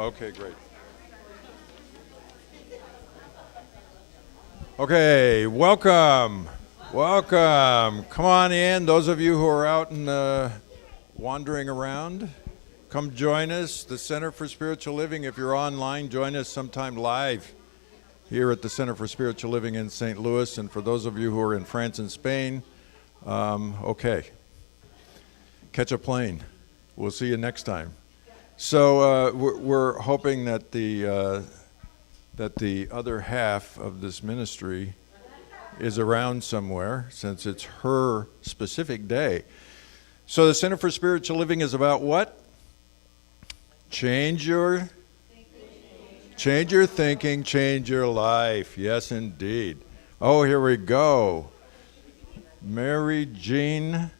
Okay, great. Okay, welcome. Welcome. Come on in. Those of you who are out and wandering around, come join us. The Center for Spiritual Living. If you're online, join us sometime live here at the Center for Spiritual Living in St. Louis. And for those of you who are in France and Spain, okay, catch a plane. We'll see you next time. So we're hoping that the other half of this ministry is around somewhere, since it's her specific day. So the Center for Spiritual Living is about what? Change your thinking, change your life. Yes, indeed. Oh, here we go. Mary Jean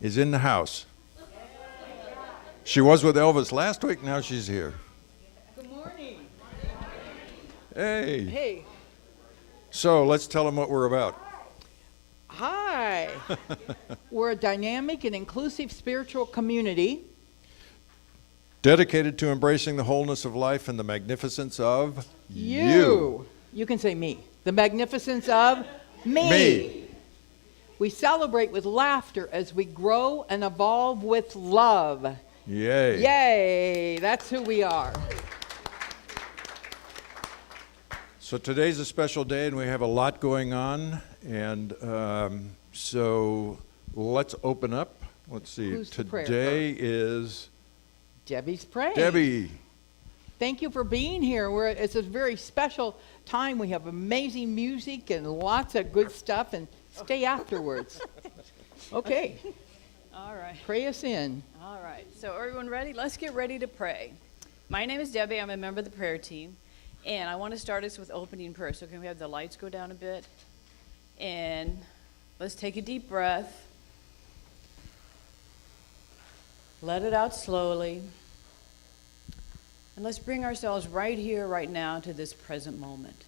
is in the house. She was with Elvis last week, now she's here. Good morning. Hey. Hey. So let's tell them what we're about. Hi. We're a dynamic and inclusive spiritual community Dedicated to embracing the wholeness of life and the magnificence of you. You can say me. The magnificence of me. We celebrate with laughter as we grow and evolve with love. Yay. Yay. That's who we are. So today's a special day, and we have a lot going on. And so let's open up. Let's see. Who's the prayer Today is Debbie's praying. Debbie. Thank you for being here. It's a very special time. We have amazing music and lots of good stuff, and stay afterwards. Okay. All right. Pray us in. All right. So everyone ready? Let's get ready to pray. My name is Debbie. I'm a member of the prayer team. And I want to start us with opening prayer. So can we have the lights go down a bit? And let's take a deep breath. Let it out slowly. And let's bring ourselves right here, right now, to this present moment.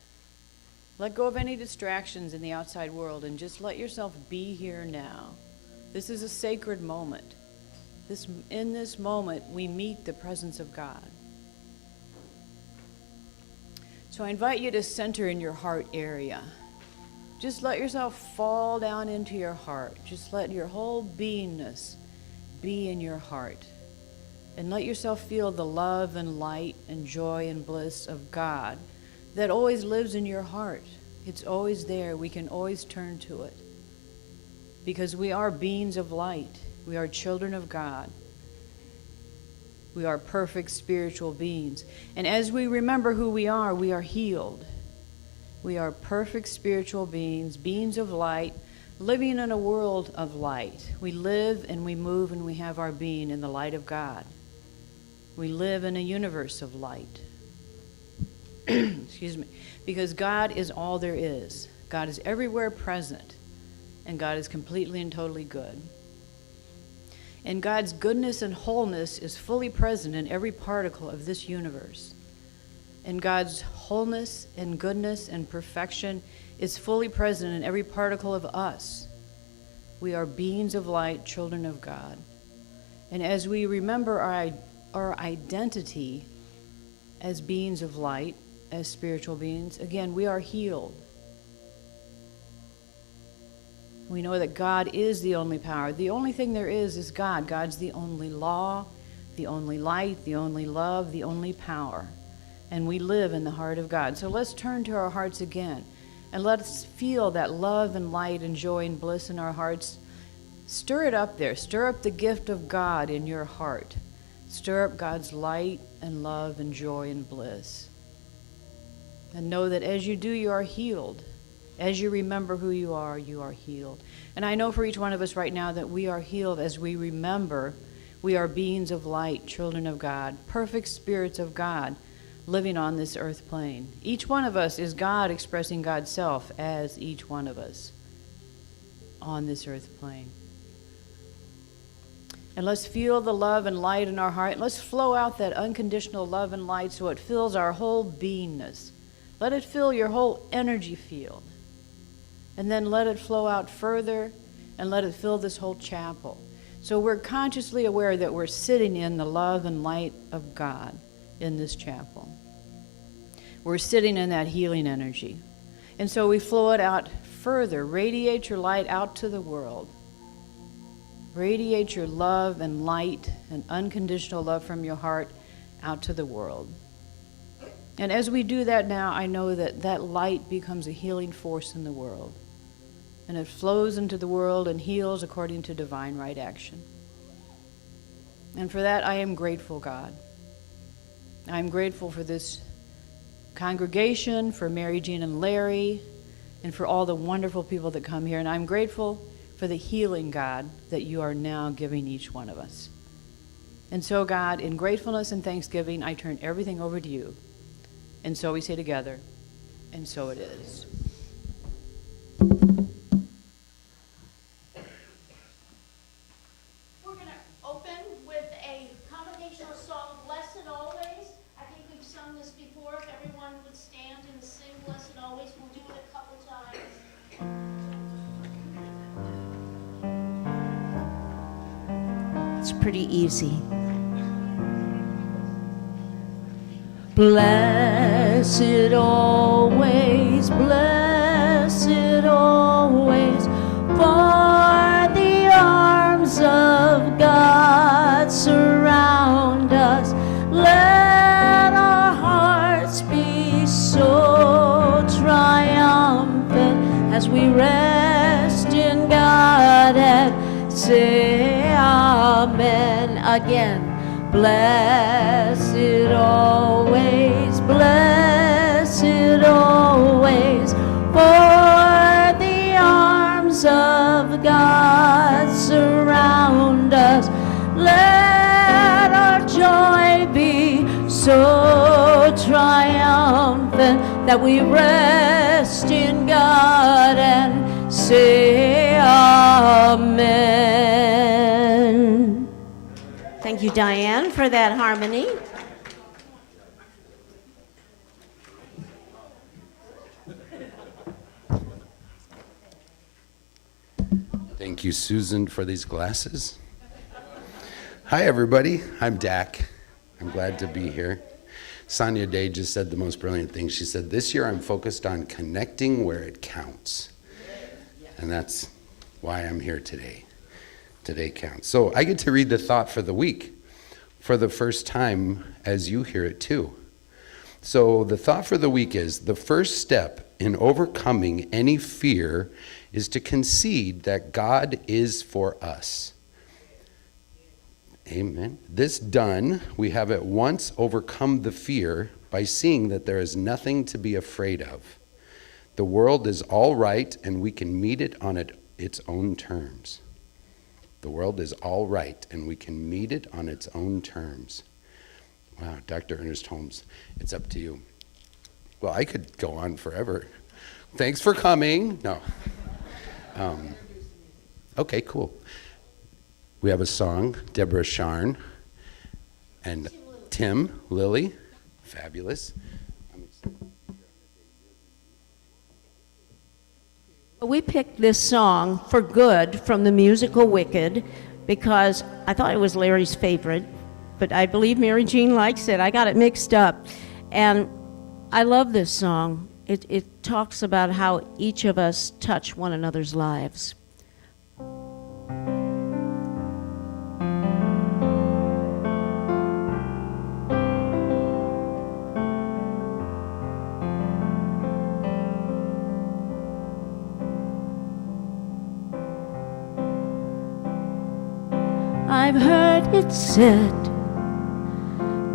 Let go of any distractions in the outside world and just let yourself be here now. This is a sacred moment. In this moment, we meet the presence of God. So I invite you to center in your heart area. Just let yourself fall down into your heart. Just let your whole beingness be in your heart. And let yourself feel the love and light and joy and bliss of God that always lives in your heart. It's always there. We can always turn to it. Because we are beings of light. We are children of God. We are perfect spiritual beings. And as we remember who we are healed. We are perfect spiritual beings, beings of light, living in a world of light. We live and we move and we have our being in the light of God. We live in a universe of light. Excuse me. Because God is all there is. God is everywhere present. And God is completely and totally good. And God's goodness and wholeness is fully present in every particle of this universe. And God's wholeness and goodness and perfection is fully present in every particle of us. We are beings of light, children of God. And as we remember our identity as beings of light, as spiritual beings, again, we are healed. We know that God is the only power. The only thing there is God. God's the only law, the only light, the only love, the only power. And we live in the heart of God. So let's turn to our hearts again. And let us feel that love and light and joy and bliss in our hearts. Stir it up there. Stir up the gift of God in your heart. Stir up God's light and love and joy and bliss. And know that as you do, you are healed. As you remember who you are healed. And I know for each one of us right now that we are healed as we remember we are beings of light, children of God, perfect spirits of God, living on this earth plane. Each one of us is God expressing God's self as each one of us on this earth plane. And let's feel the love and light in our heart. And let's flow out that unconditional love and light so it fills our whole beingness. Let it fill your whole energy field. And then let it flow out further and let it fill this whole chapel. So we're consciously aware that we're sitting in the love and light of God in this chapel. We're sitting in that healing energy. And so we flow it out further. Radiate your light out to the world. Radiate your love and light and unconditional love from your heart out to the world. And as we do that now, I know that that light becomes a healing force in the world. And it flows into the world and heals according to divine right action. And for that, I am grateful, God. I'm grateful for this congregation, for Mary Jean and Larry, and for all the wonderful people that come here. And I'm grateful for the healing, God, that you are now giving each one of us. And so, God, in gratefulness and thanksgiving, I turn everything over to you. And so we say together, and so it is. We're going to open with a congregational song, Blessed Always. I think we've sung this before. If everyone would stand and sing Blessed Always, we'll do it a couple times. It's pretty easy. Blessed always, blessed always, for the arms of God surround us. Let our hearts be so triumphant as we rest in God and say amen again. Blessed always, blessed always, for the arms of God surround us. Let our joy be so triumphant that we rest in God and say amen. Thank you, Diane, for that harmony. Thank you, Susan, for these glasses. Hi, everybody. I'm Dak. I'm glad to be here. Sonia Day just said the most brilliant thing. She said, this year I'm focused on connecting where it counts. And that's why I'm here today. Today counts. So I get to read the thought for the week for the first time as you hear it too. So the thought for the week is, the first step in overcoming any fear is to concede that God is for us. Amen. This done, we have at once overcome the fear by seeing that there is nothing to be afraid of. The world is all right, and we can meet it on its own terms. The world is all right, and we can meet it on its own terms. Wow, Dr. Ernest Holmes, it's up to you. Well, I could go on forever. Thanks for coming. No. Okay, cool. We have a song, Deborah Sharn and Tim Lilly. Fabulous. We picked this song, For Good, from the musical Wicked, because I thought it was Larry's favorite, but I believe Mary Jean likes it. I got it mixed up. And I love this song. It talks about how each of us touch one another's lives. I've heard it said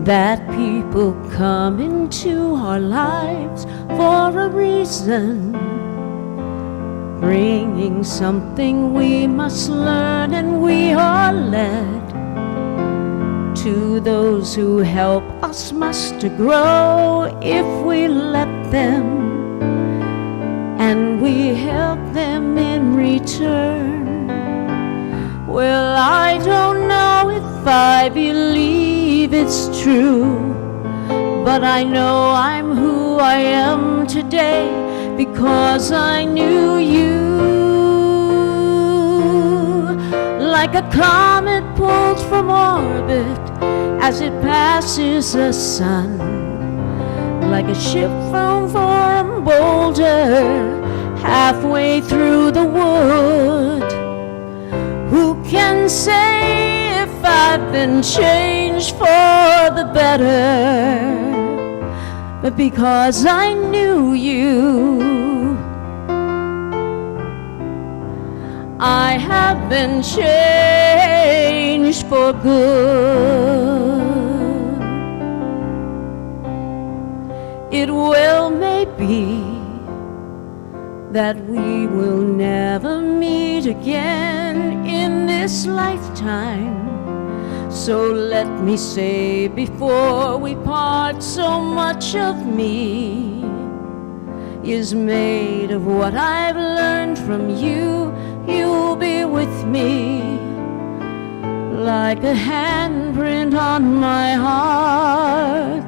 that people come into our lives for a reason, bringing something we must learn, and we are led to those who help us must to grow if we let them, and we help them in return. Well, I don't know if I believe it's true, but I know I'm who I am today because I knew you. Like a comet pulled from orbit, as it passes the sun, like a ship from a boulder halfway through the wood. Who can say if I've been changed for the better? But because I knew you, I have been changed for good. It well may be that we will never meet again in this lifetime. So let me say before we part, so much of me is made of what I've learned from you. You'll be with me like a handprint on my heart.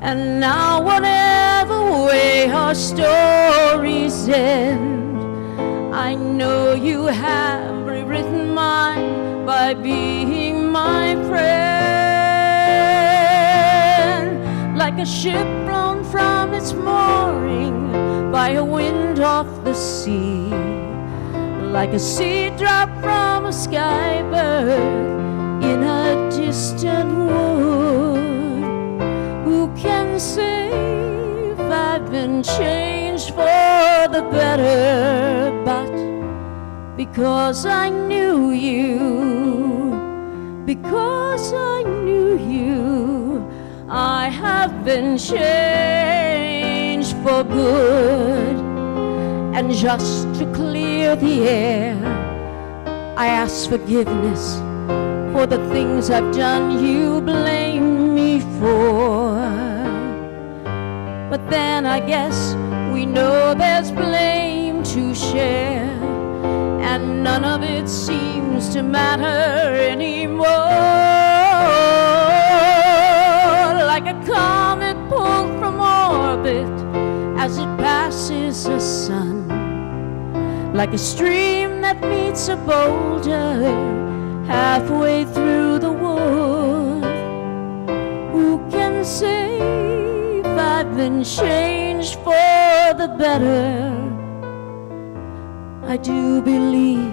And now whatever way our stories end, I know you have rewritten mine by being my friend. Like a ship blown from its mooring by a wind off the sea, like a seed drop from a skybird in a distant wood. Who can say if I've been changed for the better? But because I knew you, because I knew you, I have been changed for good. And just to clear the air, I ask forgiveness for the things I've done you blame me for. But then I guess we know there's blame to share, and none of it seems to matter anymore. Like a comet pulled from orbit as it passes the sun, like a stream that meets a boulder halfway through the wood. Who can say if I've been changed for the better? I do believe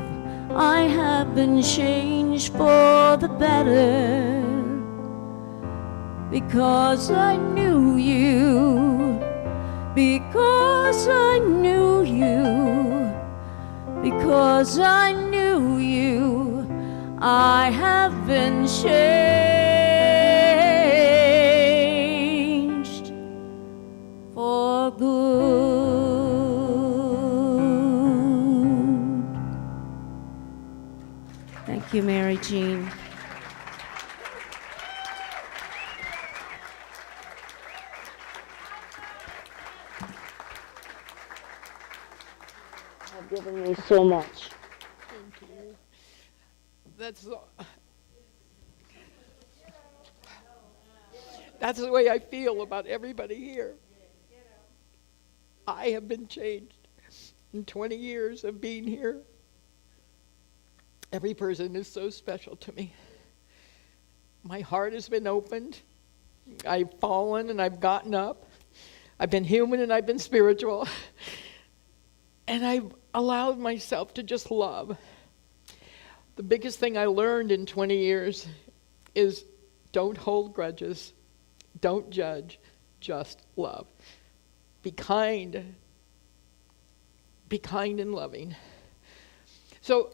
I have been changed for the better, because I knew you, because I knew you, because I knew you, I have been changed for good. Thank you, Mary Jean. You've given me so much. That's the way I feel about everybody here. I have been changed in 20 years of being here. Every person is so special to me. My heart has been opened. I've fallen and I've gotten up. I've been human and I've been spiritual. And I've allowed myself to just love. The biggest thing I learned in 20 years is don't hold grudges, don't judge, just love. Be kind and loving. So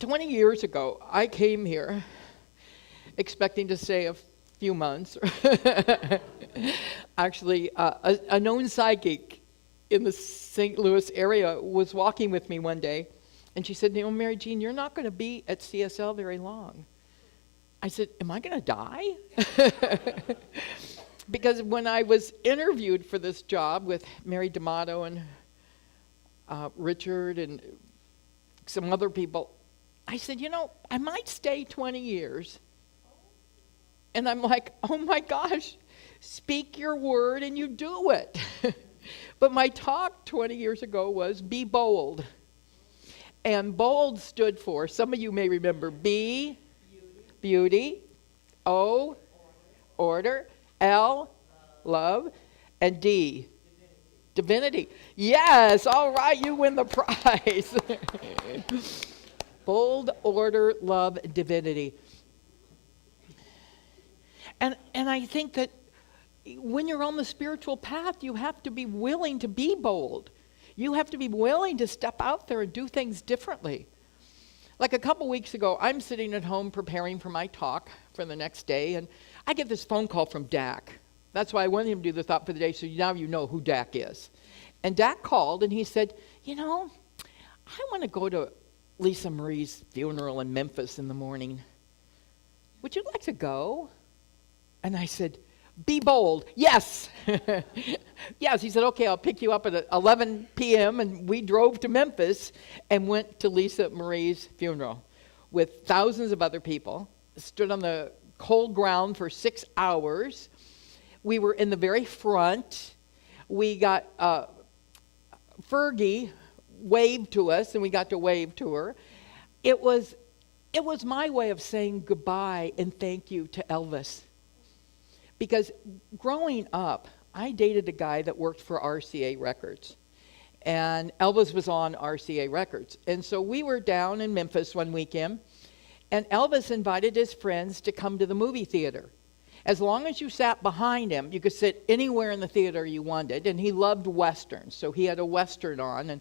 20 years ago, I came here expecting to stay a few months. Actually, a known psychic in the St. Louis area was walking with me one day, and she said, Mary Jean, you're not going to be at CSL very long. I said, am I going to die? Because when I was interviewed for this job with Mary D'Amato and Richard and some other people, I said, I might stay 20 years. And I'm like, oh my gosh, speak your word and you do it. But my talk 20 years ago was be bold. And bold stood for, some of you may remember, B, beauty, O, order. L, love. And D, divinity. Yes, all right, you win the prize. Bold, order, love, divinity. And I think that when you're on the spiritual path, you have to be willing to be bold. You have to be willing to step out there and do things differently. Like a couple weeks ago, I'm sitting at home preparing for my talk for the next day, and I get this phone call from Dak. That's why I wanted him to do the thought for the day, so now you know who Dak is. And Dak called, and he said, you know, I want to go to Lisa Marie's funeral in Memphis in the morning. Would you like to go? And I said, be bold. Yes. Yes. He said, okay, I'll pick you up at 11 p.m. And we drove to Memphis and went to Lisa Marie's funeral with thousands of other people. Stood on the cold ground for 6 hours. We were in the very front. We got Fergie waved to us, and we got to wave to her. It was my way of saying goodbye and thank you to Elvis. Because growing up, I dated a guy that worked for RCA Records. And Elvis was on RCA Records. And so we were down in Memphis one weekend, and Elvis invited his friends to come to the movie theater. As long as you sat behind him, you could sit anywhere in the theater you wanted, and he loved Westerns. So he had a Western on, and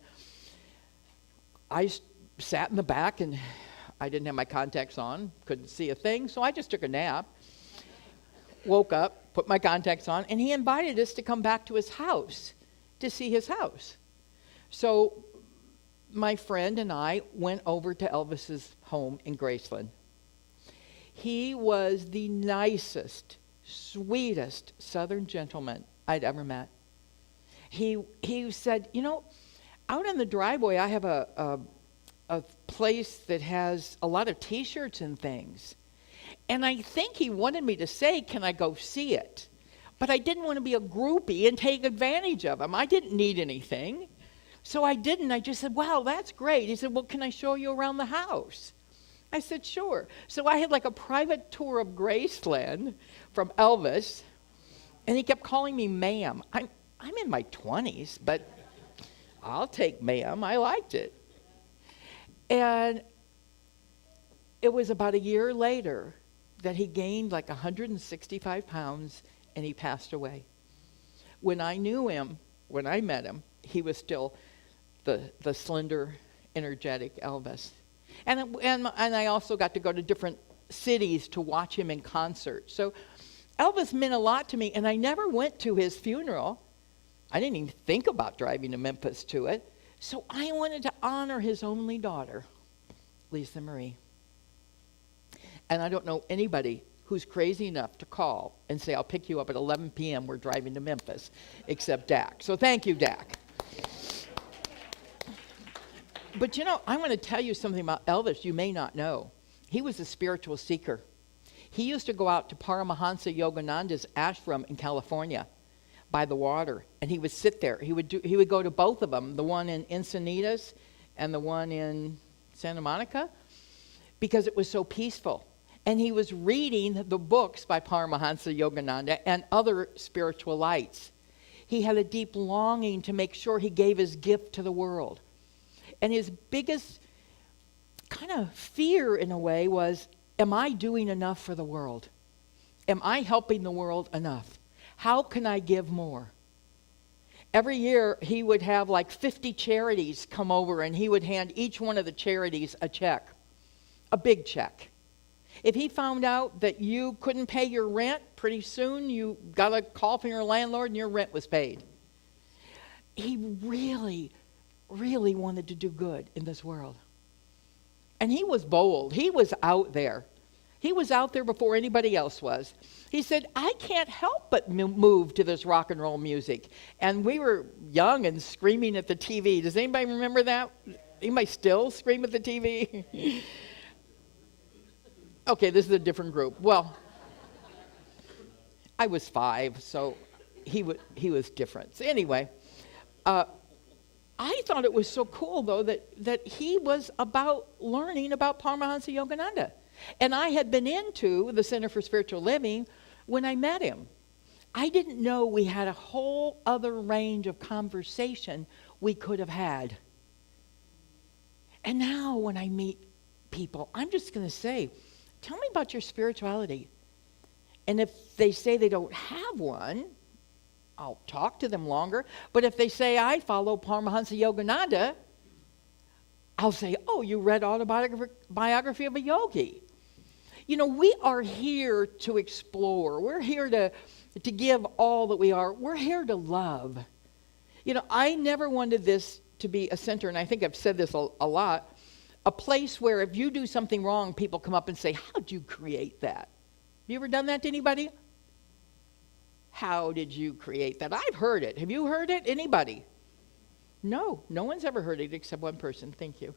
I sat in the back, and I didn't have my contacts on, couldn't see a thing, so I just took a nap. Woke up, put my contacts on, and he invited us to come back to his house to see his house. So my friend and I went over to Elvis's home in Graceland. He was the nicest, sweetest Southern gentleman I'd ever met. He said, you know, out in the driveway I have a place that has a lot of T-shirts and things. And I think he wanted me to say, can I go see it? But I didn't want to be a groupie and take advantage of him. I didn't need anything. So I didn't. I just said, wow, that's great. He said, well, can I show you around the house? I said, sure. So I had like a private tour of Graceland from Elvis. And he kept calling me ma'am. I'm in my 20s, but I'll take ma'am. I liked it. And it was about a year later that he gained like 165 pounds and he passed away. When I knew him, when I met him, he was still the slender, energetic Elvis. And I also got to go to different cities to watch him in concert. So Elvis meant a lot to me, and I never went to his funeral. I didn't even think about driving to Memphis to it. So I wanted to honor his only daughter, Lisa Marie. And I don't know anybody who's crazy enough to call and say, I'll pick you up at 11 p.m., we're driving to Memphis, except Dak. So thank you, Dak. But you know, I want to tell you something about Elvis you may not know. He was a spiritual seeker. He used to go out to Paramahansa Yogananda's ashram in California by the water, and he would sit there. He would go to both of them, the one in Encinitas and the one in Santa Monica, because it was so peaceful. And he was reading the books by Paramahansa Yogananda and other spiritual lights. He had a deep longing to make sure he gave his gift to the world. And his biggest kind of fear, in a way, was, am I doing enough for the world? Am I helping the world enough? How can I give more? Every year, he would have like 50 charities come over, and he would hand each one of the charities a check, a big check. If he found out that you couldn't pay your rent, pretty soon you got a call from your landlord and your rent was paid. He really, really wanted to do good in this world. And he was bold. He was out there. He was out there before anybody else was. He said, I can't help but move to this rock and roll music. And we were young and screaming at the TV. Does anybody remember that? Anybody still scream at the TV? Okay, this is a different group. Well, I was 5, so he was different. So anyway, I thought it was so cool, though, that he was about learning about Paramahansa Yogananda. And I had been into the Center for Spiritual Living when I met him. I didn't know we had a whole other range of conversation we could have had. And now when I meet people, I'm just going to say, tell me about your spirituality. And if they say they don't have one, I'll talk to them longer. But if they say, I follow Paramahansa Yogananda, I'll say, oh, you read Autobiography of a Yogi. You know, we are here to explore. We're here to give all that we are. We're here to love. You know, I never wanted this to be a center, and I think I've said this a lot, a place where if you do something wrong, people come up and say, how'd you create that? You ever done that to anybody? How did you create that? I've heard it. Have you heard it? Anybody? No one's ever heard it except one person. Thank you.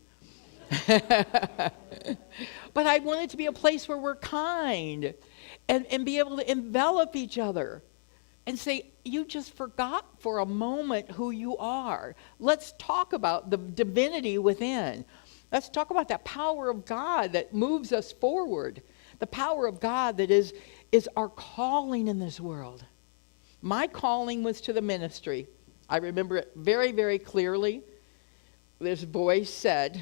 But I want it to be a place where we're kind and be able to envelop each other and say, you just forgot for a moment who you are. Let's talk about the divinity within. Let's talk about that power of God that moves us forward. The power of God that is our calling in this world. My calling was to the ministry. I remember it very, very clearly. This voice said,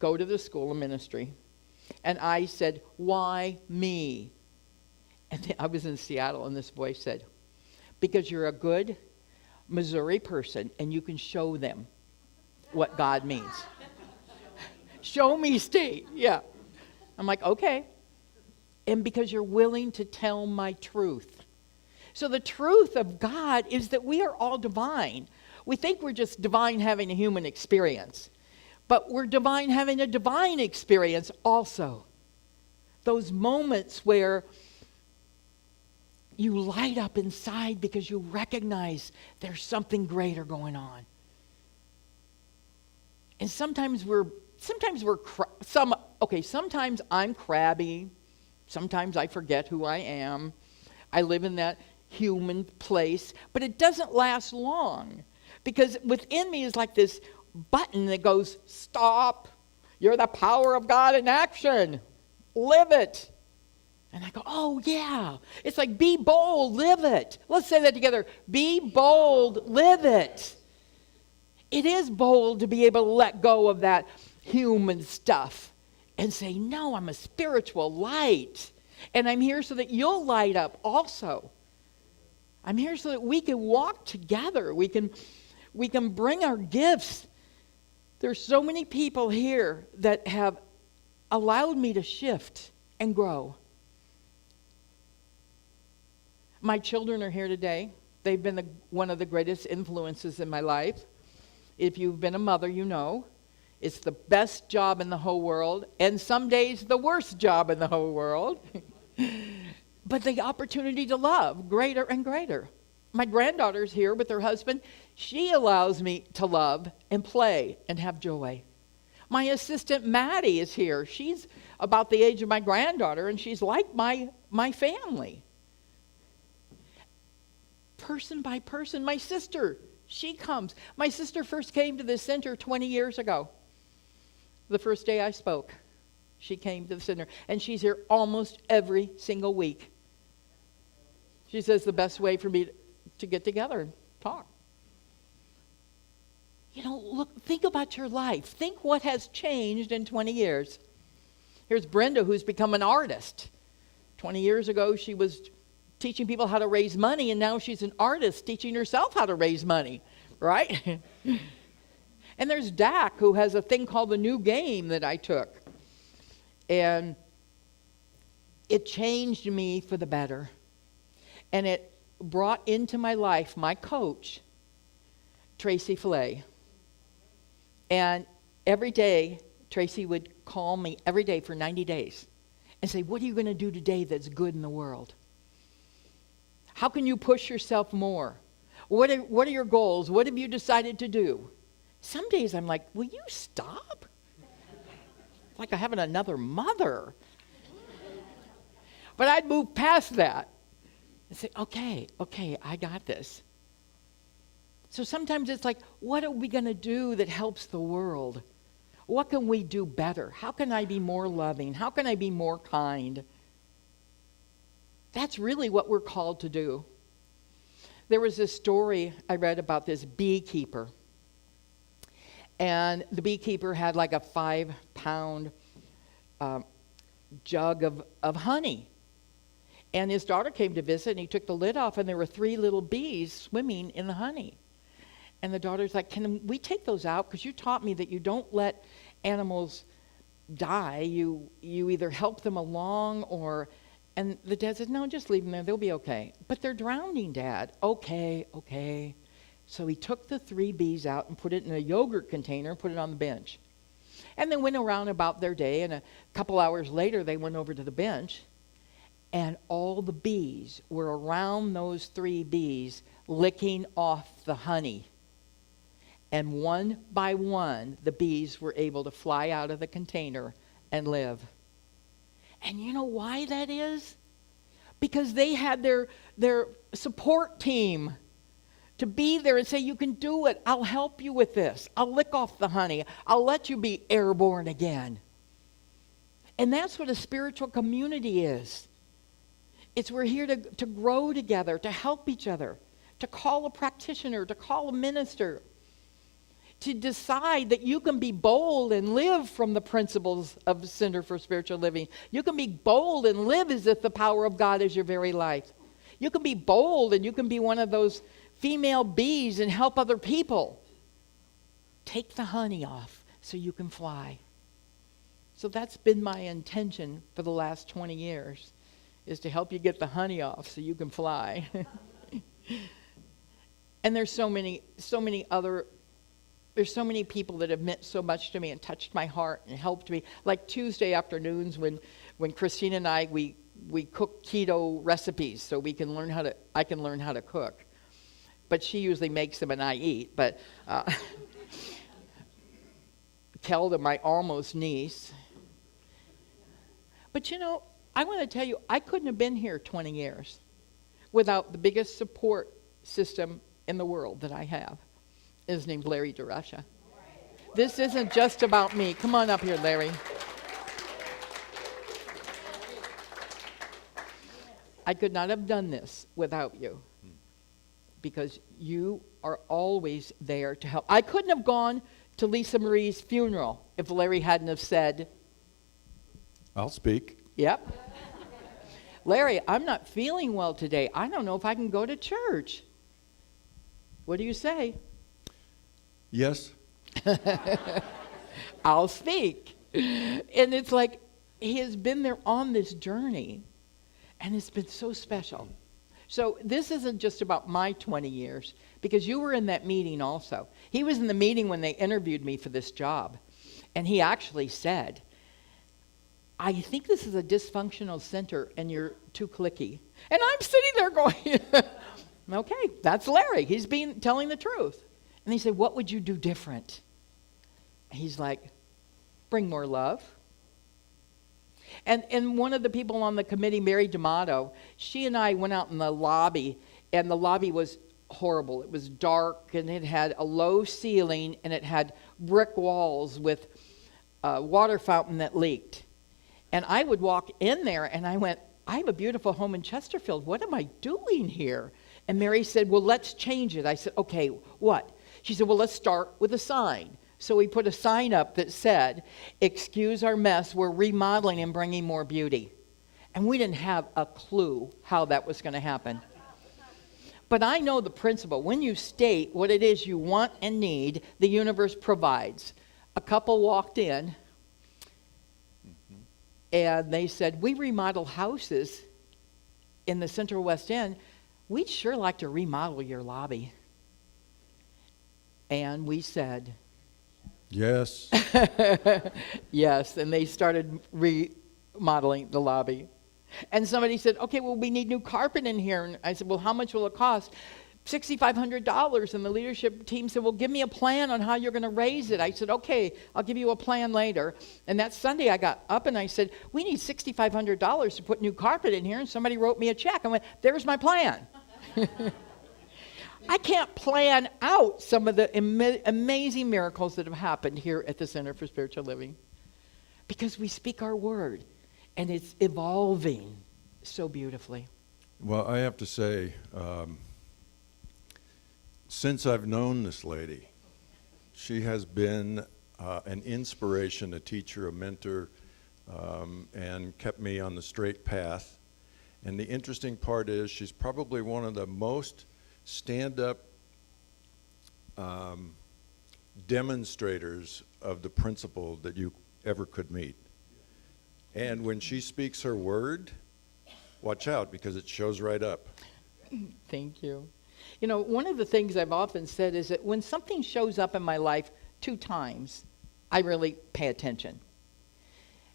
go to the school of ministry. And I said, why me? And I was in Seattle, and this voice said, because you're a good Missouri person, and you can show them what God means. Show me, Steve. Yeah. I'm like, okay. And because you're willing to tell my truth. So the truth of God is that we are all divine. We think we're just divine having a human experience. But we're divine having a divine experience also. Those moments where you light up inside because you recognize there's something greater going on. And sometimes sometimes I'm crabby. Sometimes I forget who I am. I live in that human place, but it doesn't last long because within me is like this button that goes, stop. You're the power of God in action. Live it. And I go, oh, yeah. It's like, be bold, live it. Let's say that together. Be bold, live it. It is bold to be able to let go of that human stuff and say, no, I'm a spiritual light. And I'm here so that you'll light up also. I'm here so that we can walk together. We can bring our gifts. There's so many people here that have allowed me to shift and grow. My children are here today. They've been one of the greatest influences in my life. If you've been a mother, you know. It's the best job in the whole world, and some days the worst job in the whole world. But the opportunity to love, greater and greater. My granddaughter's here with her husband. She allows me to love and play and have joy. My assistant, Maddie, is here. She's about the age of my granddaughter, and she's like my family. Person by person. My sister, she comes. My sister first came to this center 20 years ago. The first day I spoke, she came to the center, and she's here almost every single week. She says the best way for me to get together and talk. You know, look, think about your life. Think what has changed in 20 years. Here's Brenda, who's become an artist. 20 years ago, she was teaching people how to raise money, and now she's an artist teaching herself how to raise money, right? And there's Dak, who has a thing called the New Game that I took. And it changed me for the better. And it brought into my life my coach, Tracy Flay. And every day, Tracy would call me every day for 90 days and say, what are you going to do today that's good in the world? How can you push yourself more? What are your goals? What have you decided to do? Some days I'm like, will you stop? Like I have another mother. But I'd move past that and say, okay, I got this. So sometimes it's like, what are we going to do that helps the world? What can we do better? How can I be more loving? How can I be more kind? That's really what we're called to do. There was this story I read about this beekeeper. And the beekeeper had like a 5-pound jug of honey. And his daughter came to visit, and he took the lid off, and there were 3 little bees swimming in the honey. And the daughter's like, can we take those out? Because you taught me that you don't let animals die. You either help them along or... And the dad says, no, just leave them there. They'll be okay. But they're drowning, Dad. Okay. So he took the 3 bees out and put it in a yogurt container and put it on the bench. And they went around about their day, and a couple hours later, they went over to the bench, and all the bees were around those 3 bees licking off the honey. And one by one, the bees were able to fly out of the container and live. And you know why that is? Because they had their support team to be there and say, you can do it. I'll help you with this. I'll lick off the honey. I'll let you be airborne again. And that's what a spiritual community is. We're here to grow together, to help each other, to call a practitioner, to call a minister, to decide that you can be bold and live from the principles of the Center for Spiritual Living. You can be bold and live as if the power of God is your very life. You can be bold and you can be one of those female bees and help other people. Take the honey off so you can fly. So that's been my intention for the last 20 years, is to help you get the honey off so you can fly. And there's so many people that have meant so much to me and touched my heart and helped me. Like Tuesday afternoons when Christina and I, we cook keto recipes so I can learn how to cook. But she usually makes them and I eat. But Kelda, my almost niece. But I want to tell you, I couldn't have been here 20 years without the biggest support system in the world that I have. His name's Larry DeRusha. This isn't just about me. Come on up here, Larry. I could not have done this without you, because you are always there to help. I couldn't have gone to Lisa Marie's funeral if Larry hadn't have said, I'll speak. yep. Larry, I'm not feeling well today. I don't know if I can go to church. What do you say? Yes. I'll speak. And it's like he has been there on this journey, and it's been so special. So this isn't just about my 20 years, because you were in that meeting also. He was in the meeting when they interviewed me for this job, and he actually said, I think this is a dysfunctional center, and you're too cliquey. And I'm sitting there going, okay, that's Larry. He's telling the truth. And he said, what would you do different? He's like, bring more love. And one of the people on the committee, Mary D'Amato, she and I went out in the lobby, and the lobby was horrible. It was dark, and it had a low ceiling, and it had brick walls with a water fountain that leaked. And I would walk in there, and I went, I have a beautiful home in Chesterfield. What am I doing here? And Mary said, well, let's change it. I said, okay, what? She said, well, let's start with a sign. So we put a sign up that said, excuse our mess, we're remodeling and bringing more beauty. And we didn't have a clue how that was going to happen. But I know the principle. When you state what it is you want and need, the universe provides. A couple walked in, and they said, we remodel houses in the Central West End. We'd sure like to remodel your lobby. And we said, Yes. yes, and they started remodeling the lobby. And somebody said, okay, well, we need new carpet in here. And I said, well, how much will it cost? $6,500. And the leadership team said, well, give me a plan on how you're going to raise it. I said, okay, I'll give you a plan later. And that Sunday I got up and I said, we need $6,500 to put new carpet in here. And somebody wrote me a check. I went, there's my plan. I can't plan out some of the amazing miracles that have happened here at the Center for Spiritual Living because we speak our word and it's evolving so beautifully. Well, I have to say, since I've known this lady, she has been an inspiration, a teacher, a mentor, and kept me on the straight path. And the interesting part is she's probably one of the most stand-up demonstrators of the principle that you ever could meet. And when she speaks her word, watch out because it shows right up. Thank you. You know, one of the things I've often said is that when something shows up in my life 2 times, I really pay attention.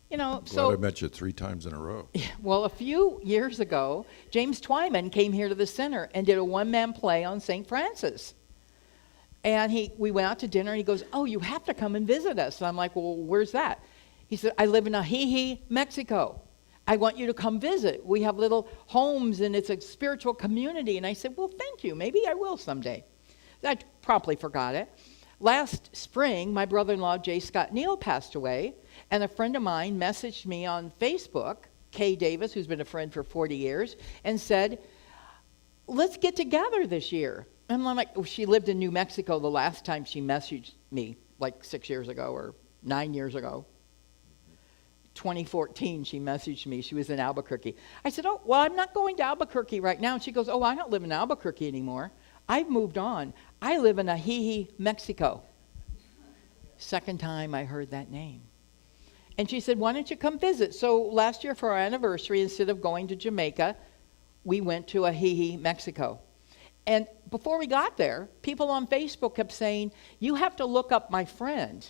You know, Glad I met you 3 times in a row. well, a few years ago, James Twyman came here to the center and did a one-man play on St. Francis. And we went out to dinner, and he goes, "Oh, you have to come and visit us." And I'm like, "Well, where's that?" He said, "I live in Ajijic, Mexico. I want you to come visit. We have little homes, and it's a spiritual community." And I said, "Well, thank you. Maybe I will someday." I promptly forgot it. Last spring, my brother-in-law, J. Scott Neal, passed away, and a friend of mine messaged me on Facebook, Kay Davis, who's been a friend for 40 years, and said, "Let's get together this year." And I'm like, she lived in New Mexico the last time she messaged me, like 6 years ago or 9 years ago. 2014, she messaged me. She was in Albuquerque. I said, "Oh, well, I'm not going to Albuquerque right now." And she goes, "Oh, I don't live in Albuquerque anymore. I've moved on. I live in Ajijic, Mexico." Second time I heard that name. And she said, "Why don't you come visit?" So last year for our anniversary, instead of going to Jamaica, we went to Ajijic, Mexico. And before we got there, people on Facebook kept saying, "You have to look up my friend,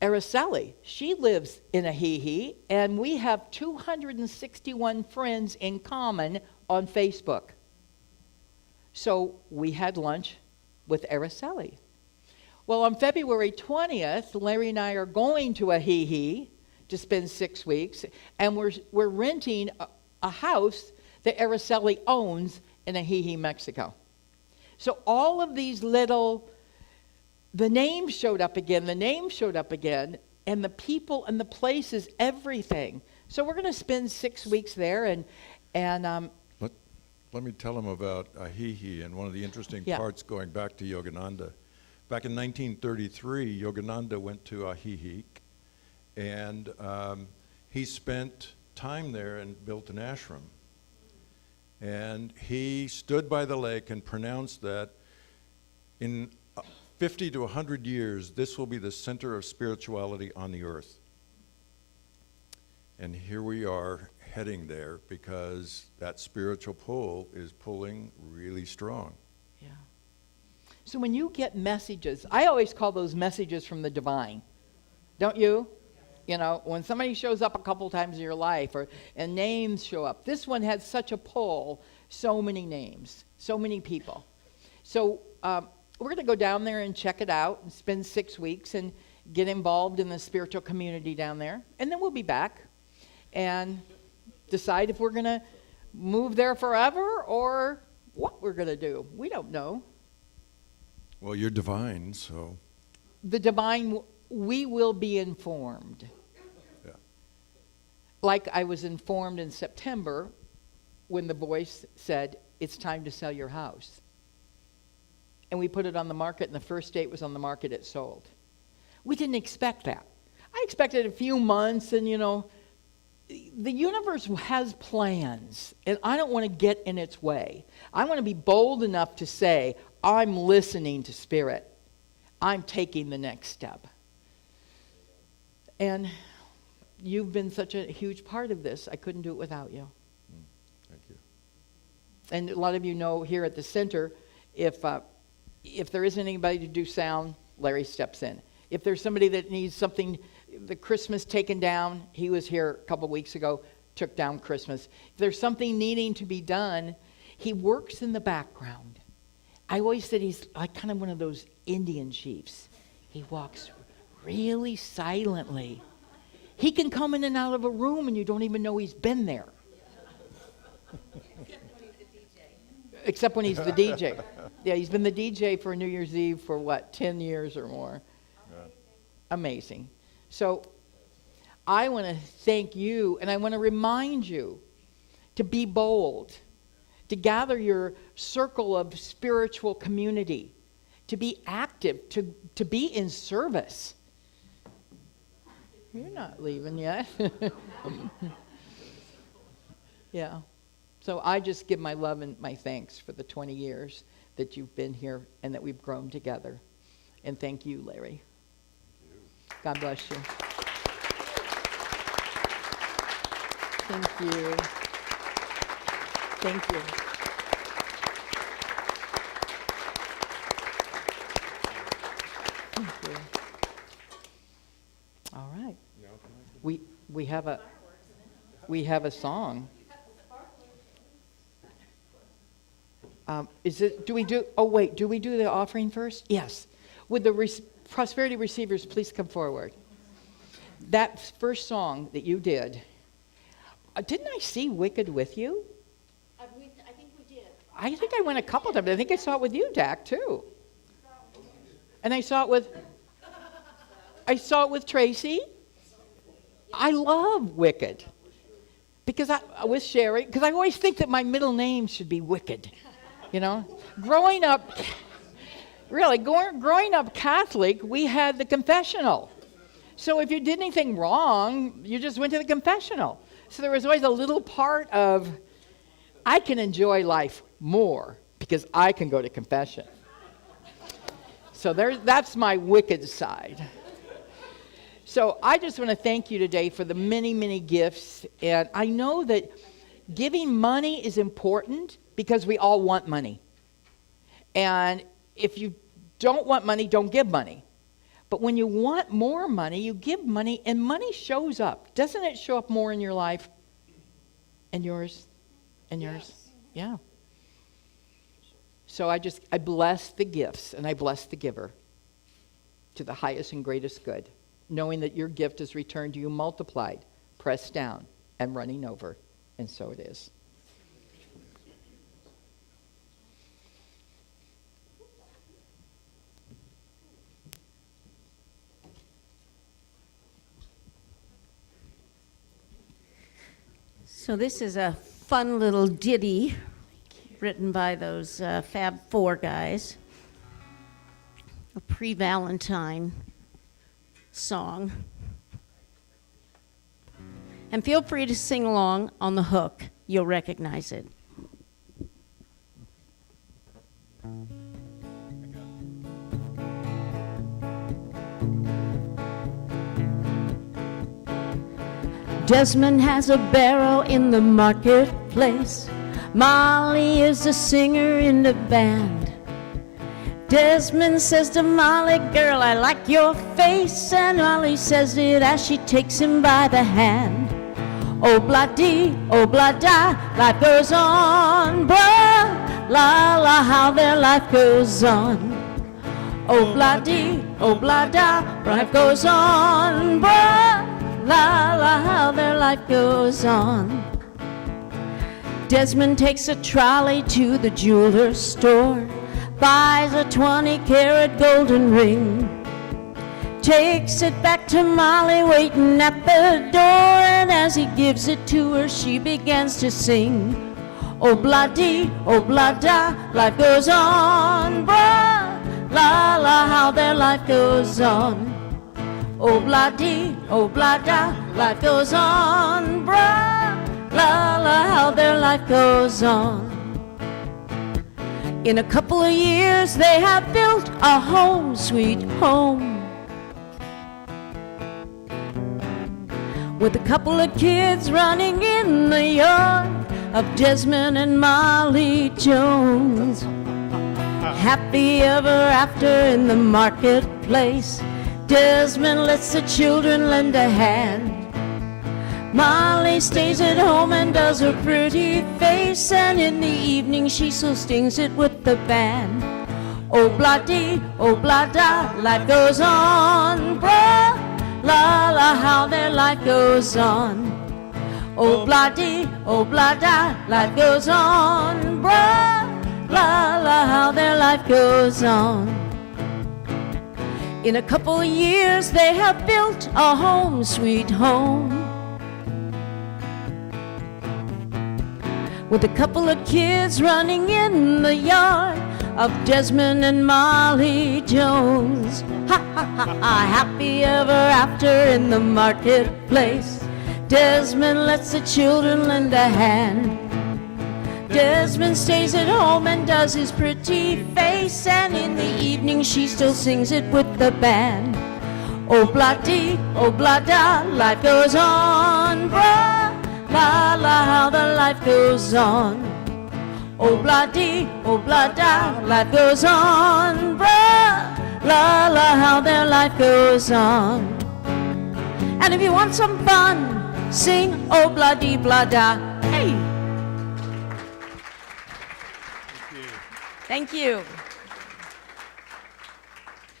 Araceli. She lives in Ajijic, and we have 261 friends in common on Facebook." So we had lunch with Araceli. Well, on February 20th, Larry and I are going to Ajijic to spend 6 weeks, and we're renting a house that Araceli owns in Ajijic, Mexico. So all of these the names showed up again, and the people and the places, everything. So we're going to spend 6 weeks there, and Let me tell them about Ajijic and one of the interesting Yeah. parts going back to Yogananda. Back in 1933, Yogananda went to Ajijic, and he spent time there and built an ashram. And he stood by the lake and pronounced that in 50 to 100 years, this will be the center of spirituality on the earth. And here we are heading there because that spiritual pull is pulling really strong. yeah. So when you get messages, I always call those messages from the divine, don't you? You know, when somebody shows up a couple times in your life and names show up. This one had such a pull, so many names, so many people. So we're going to go down there and check it out and spend 6 weeks and get involved in the spiritual community down there. And then we'll be back and decide if we're going to move there forever or what we're going to do. We don't know. Well, you're divine, so The divine, we will be informed. yeah. Like I was informed in September when the voice said, "It's time to sell your house." And we put it on the market, and the first day it was on the market, it sold. We didn't expect that. I expected a few months, and the universe has plans, and I don't want to get in its way. I want to be bold enough to say, I'm listening to Spirit. I'm taking the next step. And you've been such a huge part of this. I couldn't do it without you. Thank you. And a lot of you know here at the center, if there isn't anybody to do sound, Larry steps in. If there's somebody that needs something, the Christmas taken down, he was here a couple weeks ago, took down Christmas. If there's something needing to be done, he works in the background. I always said he's like kind of one of those Indian chiefs. He walks really silently. He can come in and out of a room and you don't even know he's been there. except when he's the DJ. Yeah, he's been the DJ for New Year's Eve for what, 10 years or more. Amazing. So I want to thank you, and I want to remind you to be bold, to gather your circle of spiritual community, to be active, to be in service. You're not leaving yet. Yeah. So I just give my love and my thanks for the 20 years that you've been here and that we've grown together. And thank you, Larry. God bless you. Thank you. Thank you. Thank you. All right. We have a song. Do we do the offering first? Yes. Would the prosperity receivers please come forward? That first song that you did, didn't I see Wicked with you? I think we did. I think I went a couple times. I think I saw it with you, Dak, too. And I saw it with Tracy. I love Wicked. Because with Sherry, because I always think that my middle name should be Wicked. You know, growing up Catholic, we had the confessional. So if you did anything wrong, you just went to the confessional. So there was always a little part of, I can enjoy life more because I can go to confession. So that's my wicked side. So I just want to thank you today for the many, many gifts. And I know that giving money is important because we all want money. And if you don't want money, don't give money. But when you want more money, you give money, and money shows up. Doesn't it show up more in your life? And yours? And yours? Yeah. So I bless the gifts, and I bless the giver to the highest and greatest good, knowing that your gift is returned to you multiplied, pressed down, and running over. And so it is. So this is a fun little ditty written by those Fab Four guys, a pre-Valentine song. And feel free to sing along on the hook. You'll recognize it. Desmond has a barrow in the marketplace. Molly is a singer in the band. Desmond says to Molly, girl, I like your face. And Molly says it as she takes him by the hand. Oh, blah-dee, oh, blah-da, life goes on. Blah, la, la, how their life goes on. Oh, blah-dee, oh, blah-da, life goes on. Blah, la, la, how their life goes on. Desmond takes a trolley to the jeweler's store, buys a 20-carat golden ring, takes it back to Molly waiting at the door, and as he gives it to her, she begins to sing. Oh, blah-dee, oh, blah-da, life goes on. Blah, la, la, how their life goes on. Oh, blah-dee, oh, blah-da, life goes on. Blah, la, la, how their life goes on. In a couple of years, they have built a home, sweet home, with a couple of kids running in the yard of Desmond and Molly Jones. Happy ever after in the marketplace, Desmond lets the children lend a hand. Molly stays at home and does her pretty face, and in the evening she so stings it with the band. Oh, blah-dee, oh, blah-da, life goes on. Blah, la, la, how their life goes on. Oh, blah-dee, oh, blah-da, life goes on. Blah, la la, how their life goes on. In a couple years they have built a home sweet home, with a couple of kids running in the yard of Desmond and Molly Jones. Ha ha ha ha, happy ever after in the marketplace. Desmond lets the children lend a hand. Desmond stays at home and does his pretty face, and in the evening she still sings it with the band. Oh blah dee, oh blah da, life goes on, brah, la la, how the life goes on. Oh blah dee, oh blah da, life goes on, brah, la la, how their life goes on. And if you want some fun, sing oh blah dee blah da. Hey! Thank you.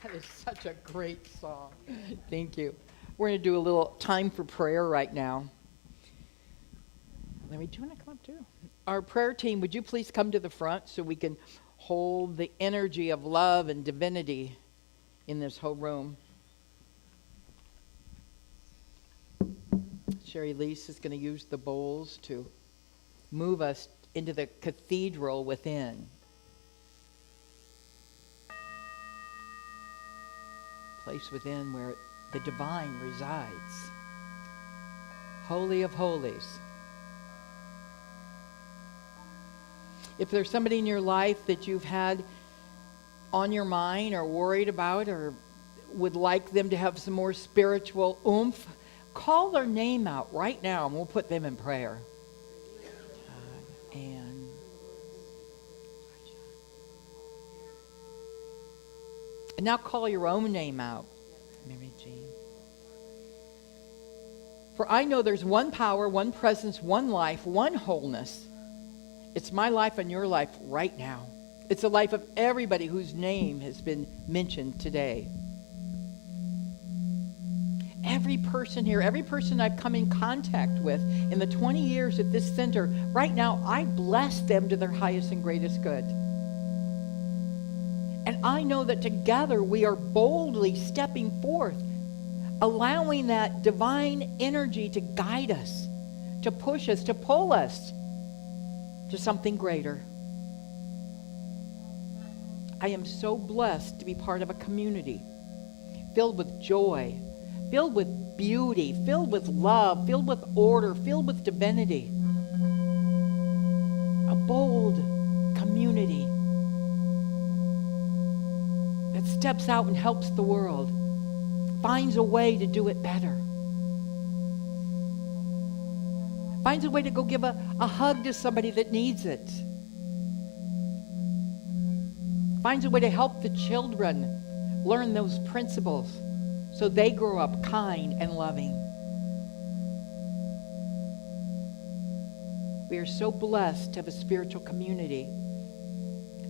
That is such a great song. Thank you. We're going to do a little time for prayer right now. Larry, do you want to come up too? Our prayer team, would you please come to the front so we can hold the energy of love and divinity in this whole room? Sherry Lease is going to use the bowls to move us into the cathedral within. Place within where the divine resides. Holy of holies. If there's somebody in your life that you've had on your mind or worried about or would like them to have some more spiritual oomph, call their name out right now and we'll put them in prayer. And now call your own name out, Mary Jean. For I know there's one power, one presence, one life, one wholeness. It's my life and your life right now. It's the life of everybody whose name has been mentioned today. Every person here, every person I've come in contact with in the 20 years at this center, right now I bless them to their highest and greatest good. And I know that together we are boldly stepping forth, allowing that divine energy to guide us, to push us, to pull us to something greater. I am so blessed to be part of a community filled with joy, filled with beauty, filled with love, filled with order, filled with divinity. A bold community that steps out and helps the world, finds a way to do it better, finds a way to go give a hug to somebody that needs it, finds a way to help the children learn those principles so they grow up kind and loving. We are so blessed to have a spiritual community,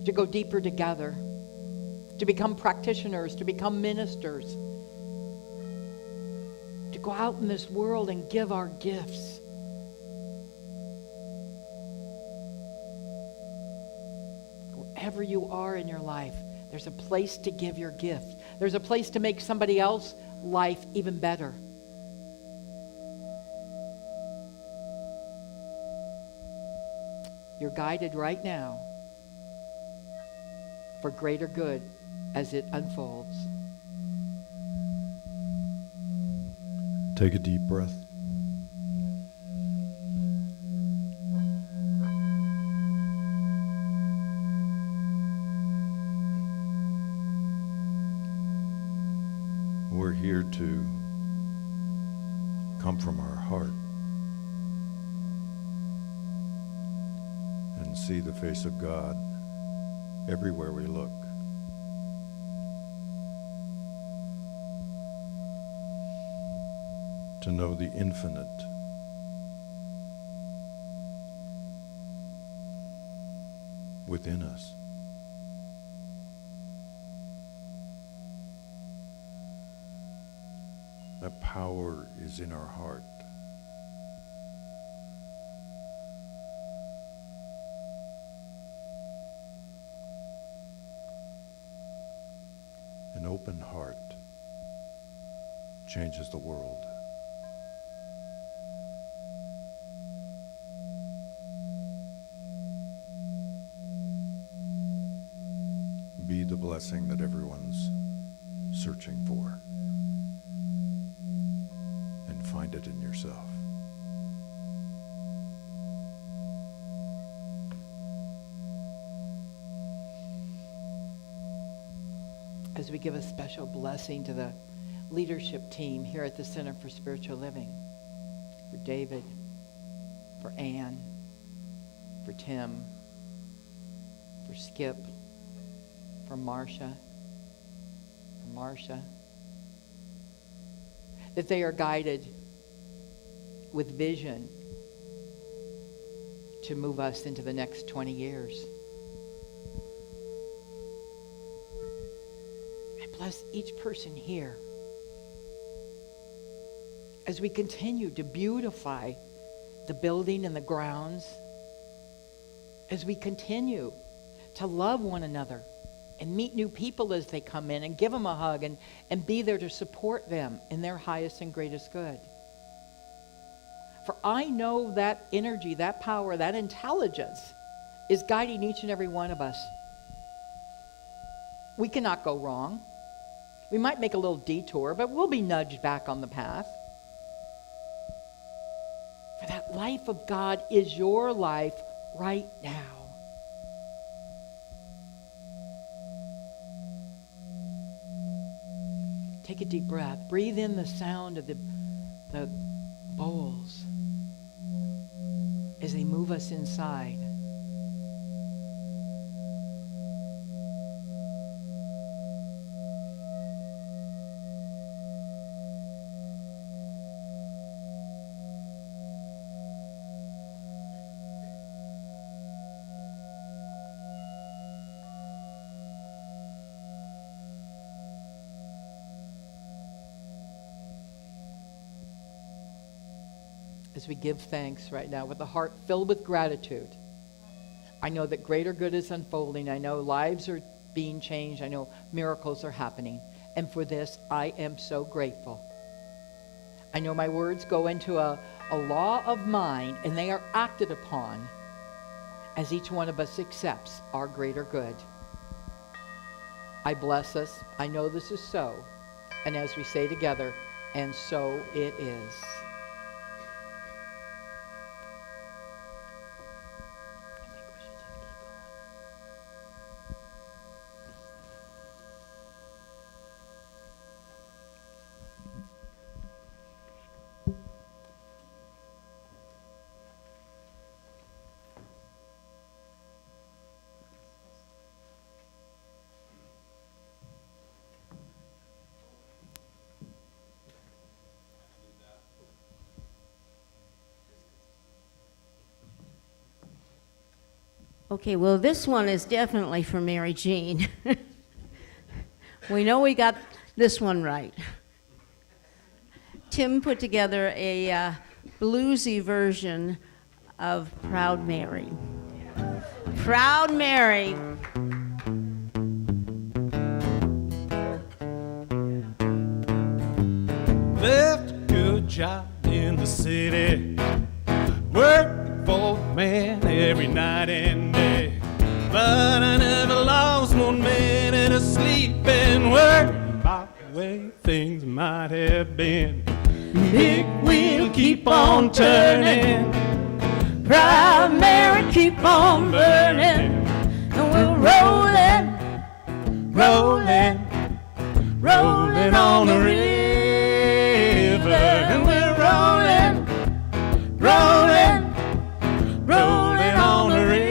to go deeper together, to become practitioners, to become ministers, to go out in this world and give our gifts. Wherever you are in your life, there's a place to give your gift. There's a place to make somebody else's life even better. You're guided right now for greater good as it unfolds. Take a deep breath. We're here to come from our heart and see the face of God everywhere we look. To know the infinite within us. That power is in our heart. open heart changes the world. Be the blessing that everyone's searching for, and find it in yourself. As we give a special blessing to the leadership team here at the Center for Spiritual Living, for David, for Ann, for Tim, for Skip, for Marcia, that they are guided with vision to move us into the next 20 years. Bless each person here as we continue to beautify the building and the grounds, as we continue to love one another and meet new people as they come in and give them a hug and be there to support them in their highest and greatest good. For I know that energy, that power, that intelligence is guiding each and every one of us. We cannot go wrong. We might make a little detour, but we'll be nudged back on the path. For that life of God is your life right now. Take a deep breath. Breathe in the sound of the bowls as they move us inside. As we give thanks right now with a heart filled with gratitude. I know that greater good is unfolding. I know lives are being changed. I know miracles are happening. And for this, I am so grateful. I know my words go into a law of mind, and they are acted upon as each one of us accepts our greater good. I bless us. I know this is so. And as we say together, and so it is. Okay, well, this one is definitely for Mary Jean. We know we got this one right. Tim put together a bluesy version of Proud Mary. Proud Mary. Left a good job in the city, working for a man every night and day. But I never lost 1 minute of sleep and worrying about the way things might have been. Big wheel keep on turning, Proud Mary, keep on burning. And we're rolling, rolling, rolling on the river. And we're rolling, rolling, rolling on the river.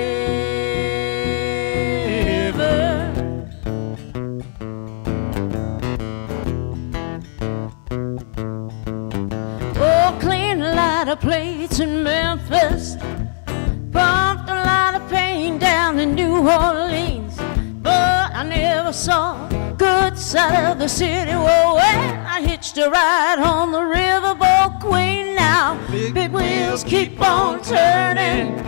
Oh, clean a lot of plates in Memphis, pumped a lot of pain down in New Orleans, but I never saw the good side of the city. Well, when I hitched a ride on the riverboat Queen now, big wheels keep on turning,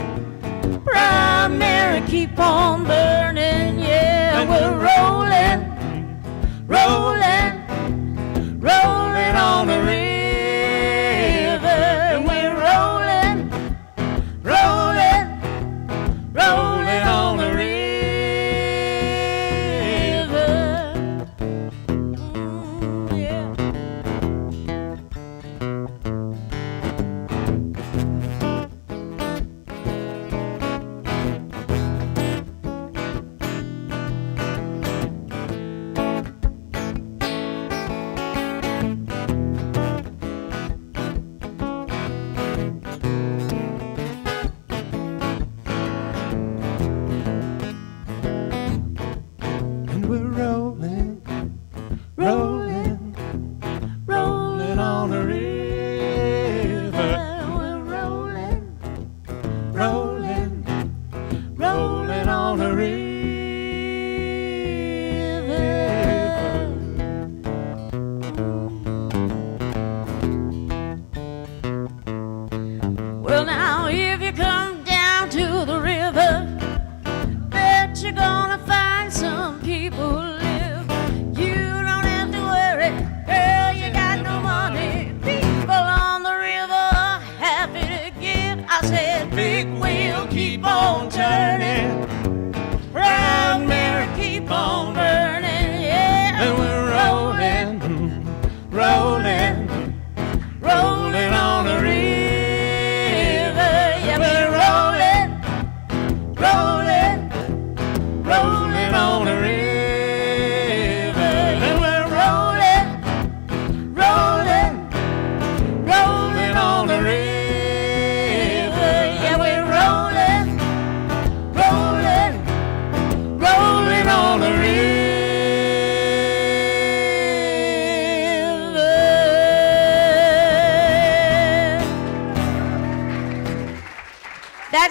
Proud Mary, keep on burning. Yeah, we're rolling, rolling.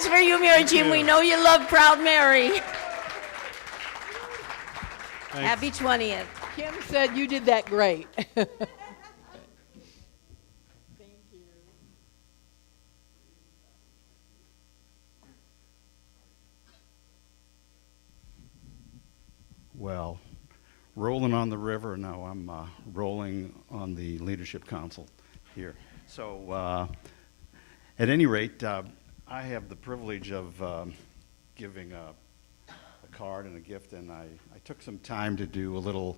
That's for you, Mary Jean. We know you love Proud Mary. Thanks. Happy 20th. Kim said you did that great. Well, rolling on the river, no, I'm rolling on the Leadership Council here. So, at any rate, I have the privilege of giving a card and a gift, and I took some time to do a little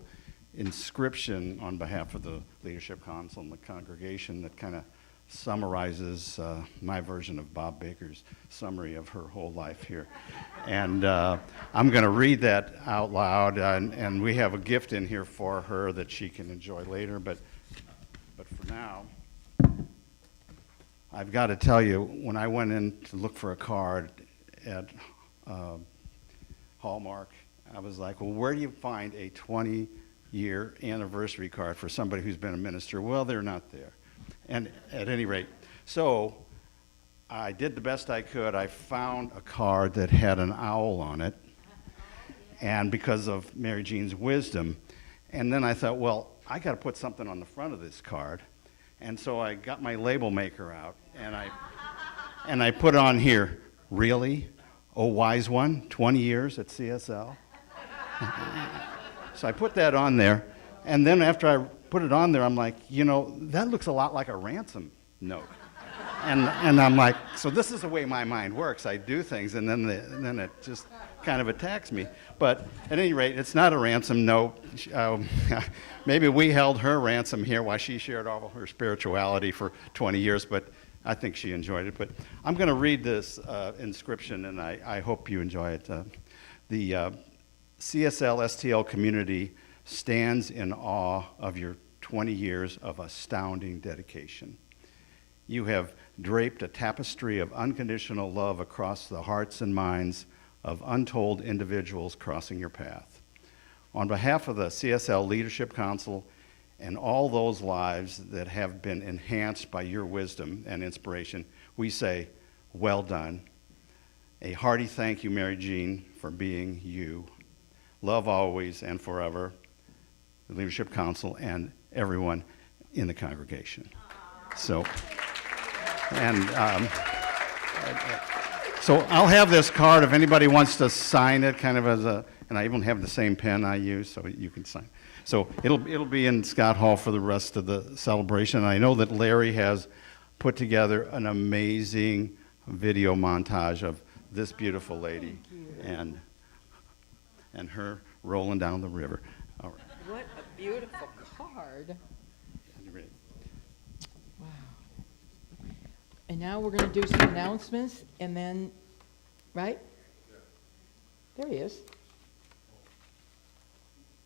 inscription on behalf of the Leadership Council and the congregation that kind of summarizes my version of Bob Baker's summary of her whole life here. And I'm going to read that out loud, and we have a gift in here for her that she can enjoy later, but for now, I've got to tell you, when I went in to look for a card at Hallmark, I was like, well, where do you find a 20-year anniversary card for somebody who's been a minister? Well, they're not there. And at any rate, so I did the best I could. I found a card that had an owl on it, and because of Mary Jean's wisdom, and then I thought, well, I got to put something on the front of this card, and so I got my label maker out, and I put on here, really? Oh, wise one, 20 years at CSL? So I put that on there, and then after I put it on there, I'm like, you know, that looks a lot like a ransom note. And I'm like, so this is the way my mind works. I do things, and then it just kind of attacks me. But at any rate, it's not a ransom note. Maybe we held her ransom here while she shared all of her spirituality for 20 years, but I think she enjoyed it. But I'm going to read this inscription, and I hope you enjoy it. The CSL STL community stands in awe of your 20 years of astounding dedication. You have draped a tapestry of unconditional love across the hearts and minds of untold individuals crossing your path. On behalf of the CSL Leadership Council and all those lives that have been enhanced by your wisdom and inspiration, we say, well done. A hearty thank you, Mary Jean, for being you. Love always and forever, the Leadership Council and everyone in the congregation. So, and so I'll have this card if anybody wants to sign it, kind of as a, and I even have the same pen I use, so you can sign. So it'll be in Scott Hall for the rest of the celebration. I know that Larry has put together an amazing video montage of this beautiful lady and her rolling down the river. All right. What a beautiful card. You ready? Wow. And now we're going to do some announcements, and then, right? There he is.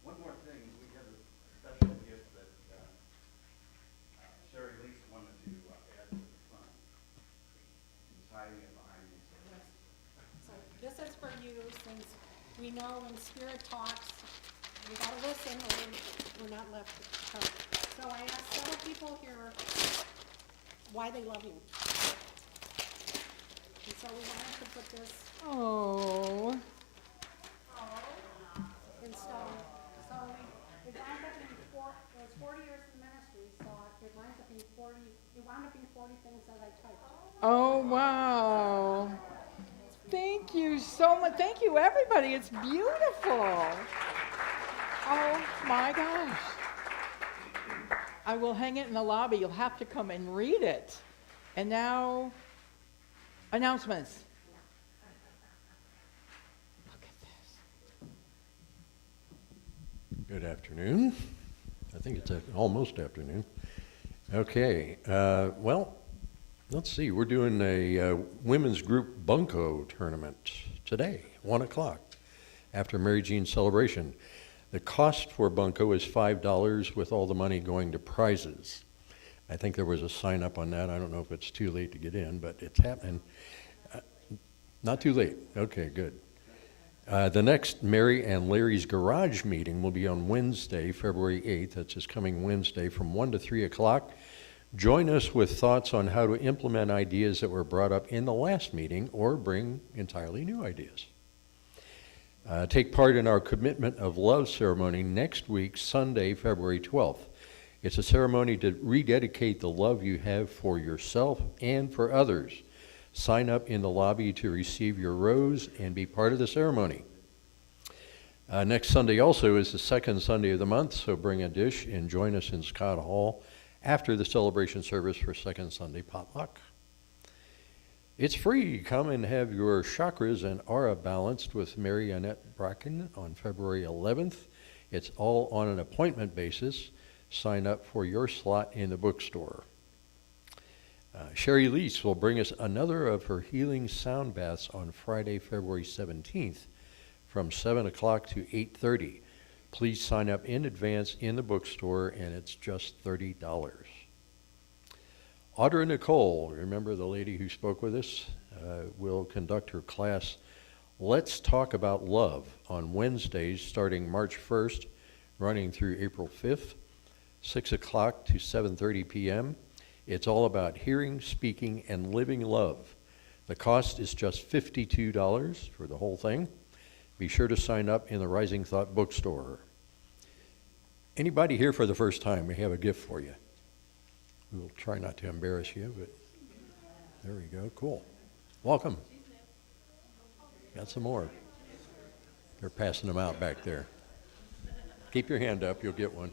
One more thing, we have a special gift that Sherry Leaks wanted to add to the front. She's hiding it behind me. So this is for you, since we know when Spirit talks, we gotta listen or we're not left out. So I asked several people here why they love you. And so we wanted to put this Oh. in stone. So it wound up being it was 40 years in ministry, so it wound up being 40 things that I typed. Oh, wow. Thank you so much. Thank you, everybody. It's beautiful. Oh, my gosh. I will hang it in the lobby. You'll have to come and read it. And now, announcements. Look at this. Good afternoon. I think it's almost afternoon. Okay, well, let's see. We're doing a women's group bunco tournament today, 1 o'clock, after Mary Jean's celebration. The cost for bunco is $5 with all the money going to prizes. I think there was a sign up on that. I don't know if it's too late to get in, but it's happening. Not too late. Okay, good. The next Mary and Larry's Garage meeting will be on Wednesday, February 8th. That's this coming Wednesday from 1 to 3 o'clock. Join us with thoughts on how to implement ideas that were brought up in the last meeting or bring entirely new ideas. Take part in our Commitment of Love ceremony next week, Sunday, February 12th. It's a ceremony to rededicate the love you have for yourself and for others. Sign up in the lobby to receive your rose and be part of the ceremony. Next Sunday also is the second Sunday of the month, so bring a dish and join us in Scott Hall after the celebration service for second Sunday potluck. It's free. Come and have your chakras and aura balanced with Mary Annette Bracken on February 11th. It's all on an appointment basis. Sign up for your slot in the bookstore. Sherry Lease will bring us another of her healing sound baths on Friday, February 17th from 7 o'clock to 8:30. Please sign up in advance in the bookstore, and it's just $30. Audra Nicole, remember the lady who spoke with us, will conduct her class, Let's Talk About Love, on Wednesdays starting March 1st, running through April 5th, 6 o'clock to 7:30 p.m. It's all about hearing, speaking, and living love. The cost is just $52 for the whole thing. Be sure to sign up in the Rising Thought bookstore. Anybody here for the first time, we have a gift for you. We'll try not to embarrass you, but there we go. Cool. Welcome. Got some more. They're passing them out back there. Keep your hand up, you'll get one.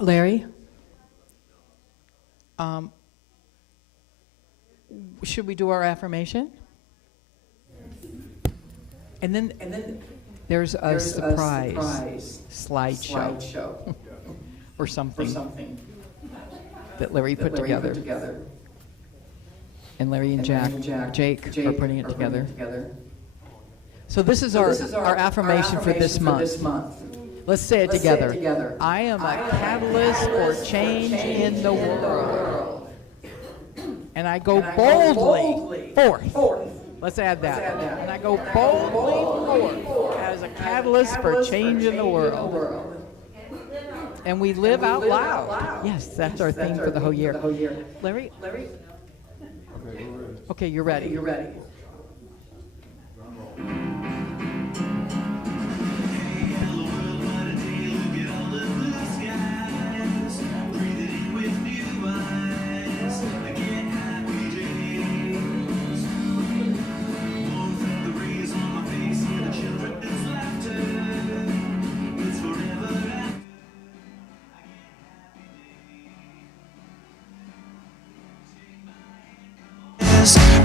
Larry? Should we do our affirmation? And then there's a surprise slideshow or something that Larry put together. And Larry and Jake are putting it together. So this is our affirmation for this month. Let's say it together. I am a catalyst for change in the world. And I go boldly forth. Let's add that. And I go boldly forth as a catalyst for change in the world. And we live out loud. Yes, that's our theme for the whole year. Larry? Okay, you're ready.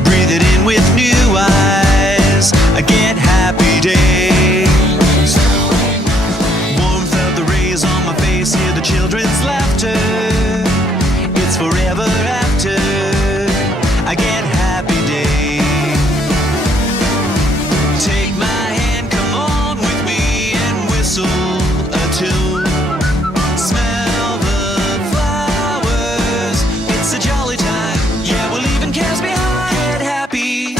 Breathe it in with new eyes. I get happy days. Warmth of the rays on my face, hear the children's laughter. It's forever after. I get happy days. Take my hand, come on with me and whistle a tune. Smell the flowers. It's a jolly time. Yeah, we're leaving cares behind. Get happy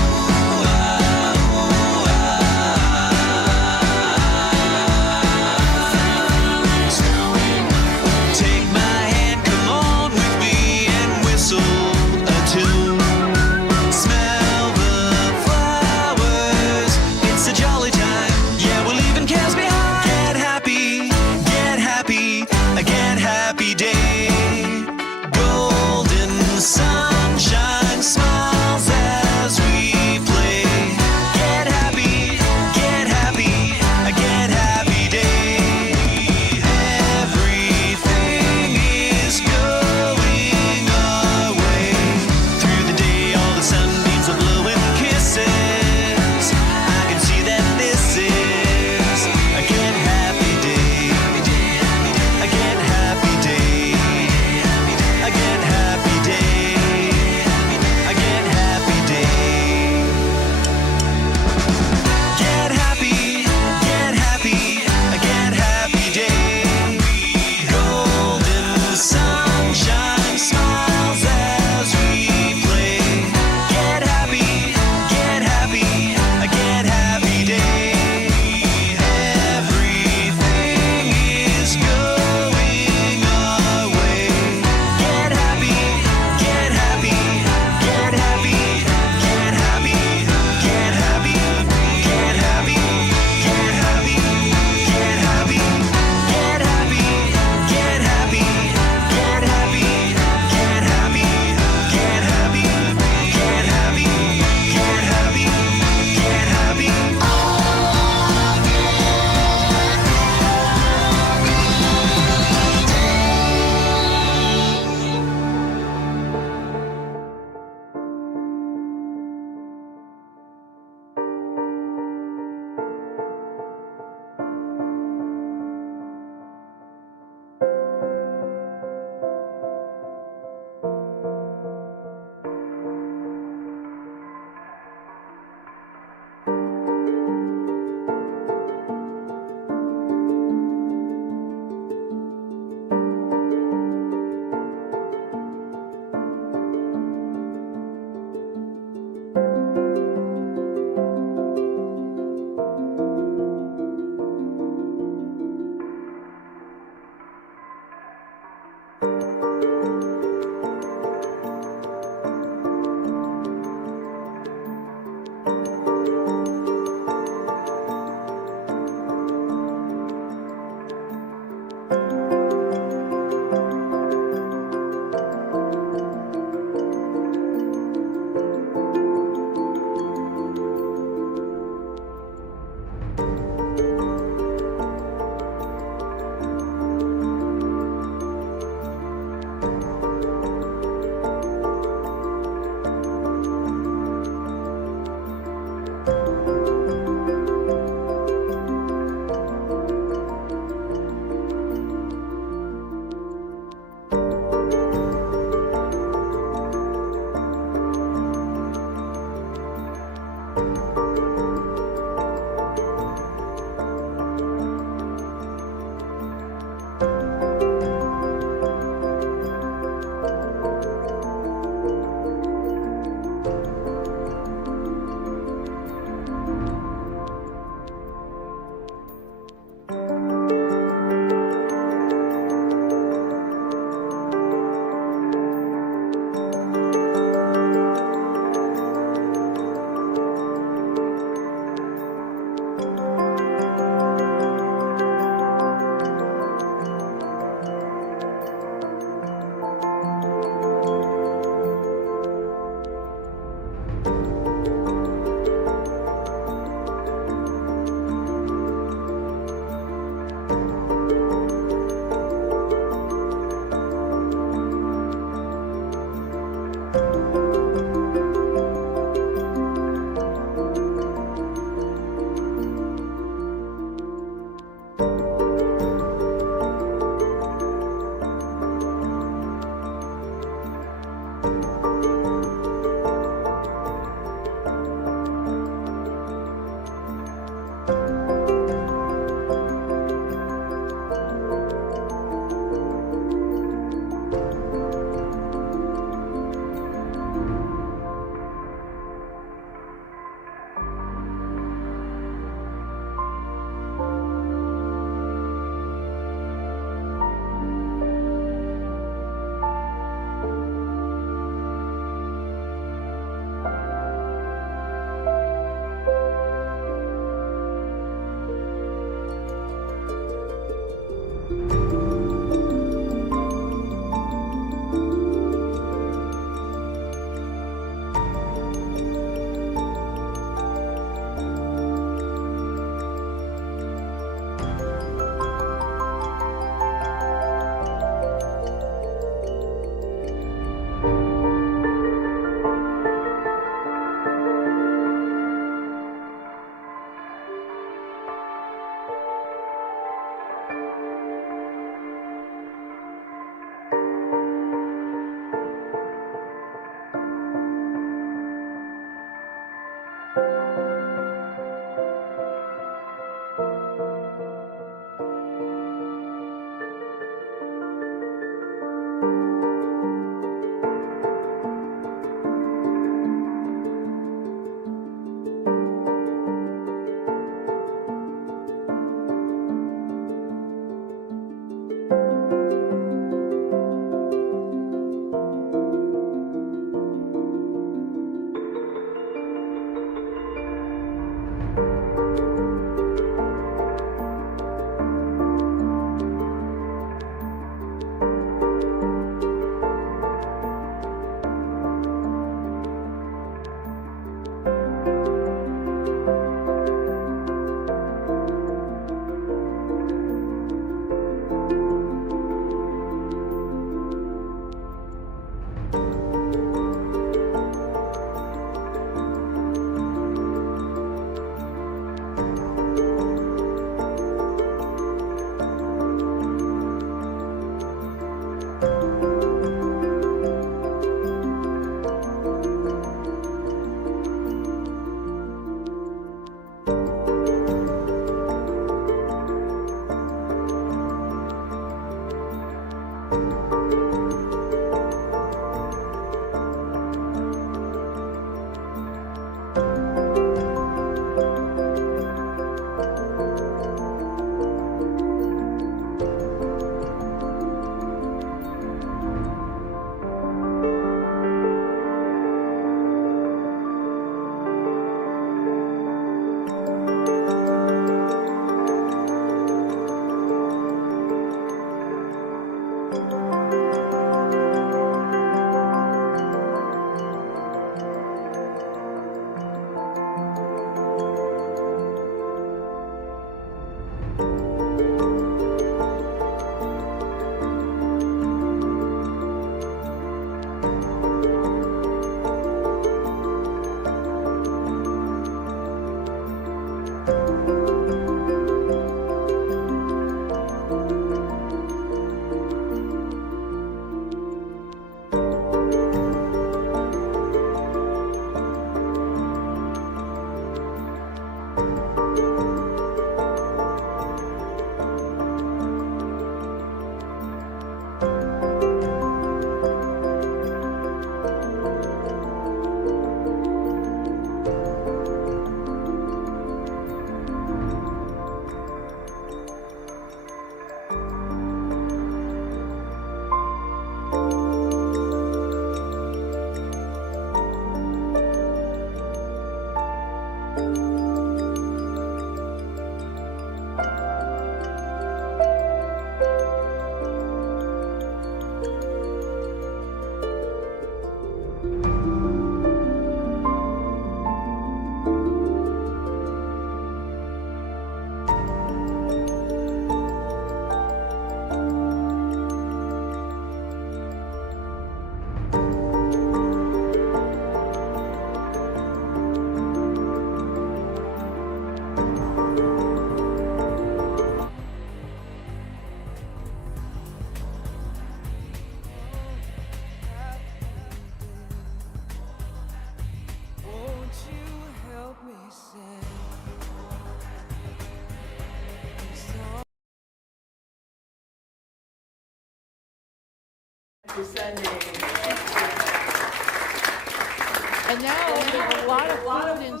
And now there's a lot of food and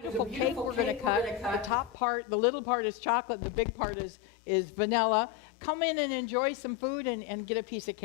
beautiful cake we're going to cut. The top part, the little part is chocolate, the big part is vanilla. Come in and enjoy some food and get a piece of cake.